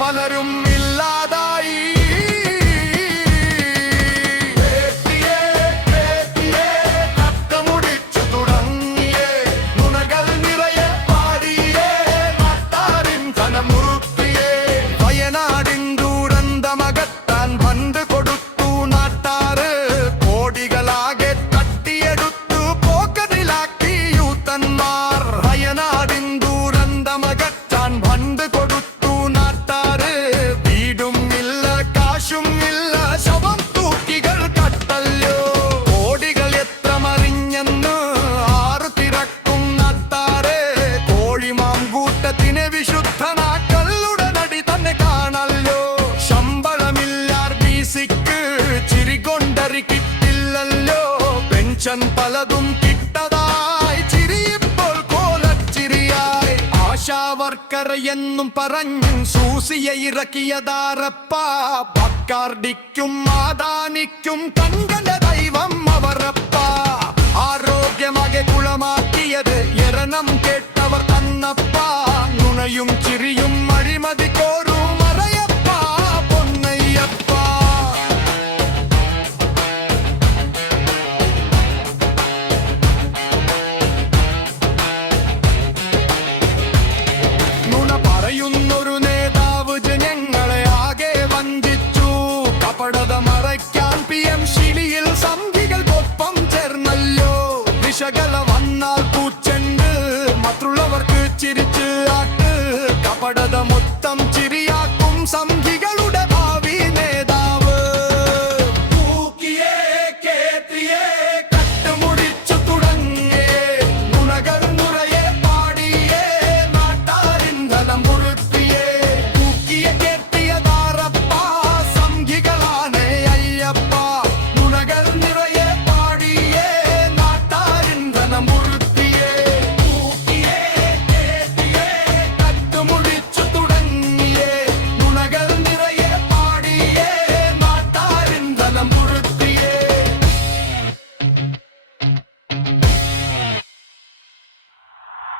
പലരും ഇല്ലാതായി. കട്ടമുടിച്ചു തുടങ്ങിയേ നുണകൾ നിറയെ പാടിയേ നാട്ടാരിൻ കനമുറുക്കിയേ. വയനാടിൻ ദുരന്തമകറ്റാൻ ഫണ്ട് കൊടുത്തു നാട്ടാറ്. കോടികളാകെ തട്ടിയെടുത്തു പോക്കറ്റിലാക്കി യൂത്തന്മാർ. വയനാടിൻ ദുരന്തമകറ്റാൻ ഫണ്ട് കൊടുത്തു പലതും കിട്ടതായി ചിരിയിപ്പോൾ കോലച്ചിരിയായി. ആശാവർക്കർ എന്നും പറഞ്ഞു സൂസിയെ ഇറക്കിയതാരപ്പ. ബക്കാർഡിക്കും മാതാനിക്കും തങ്ങളുടെ ദൈവം അവരപ്പ. ആരോഗ്യമാകെ കുളമാക്കിയത് എരണം കേട്ടവർ തന്നപ്പ. നുണയും ചിരിയും അഴിമതി കോരും മറയപ്പ പൊന്നയ്യപ്പ. പറയുന്നൊരു നേതാവ് ജനങ്ങളെ ആകെ വഞ്ചിച്ചു. കപടത മറയ്ക്കാൻ PM ശിലിയിൽ സംഘികൾക്കൊപ്പം ചേർന്നല്ലോ. ദിശകള വന്നാൽ പൂച്ചെണ്ട് മറ്റുള്ളവർക്ക് ചിരിച്ച് ആട്ട്. കപടത മൊത്തം ചിരിയാക്കും സംഘികളുടെ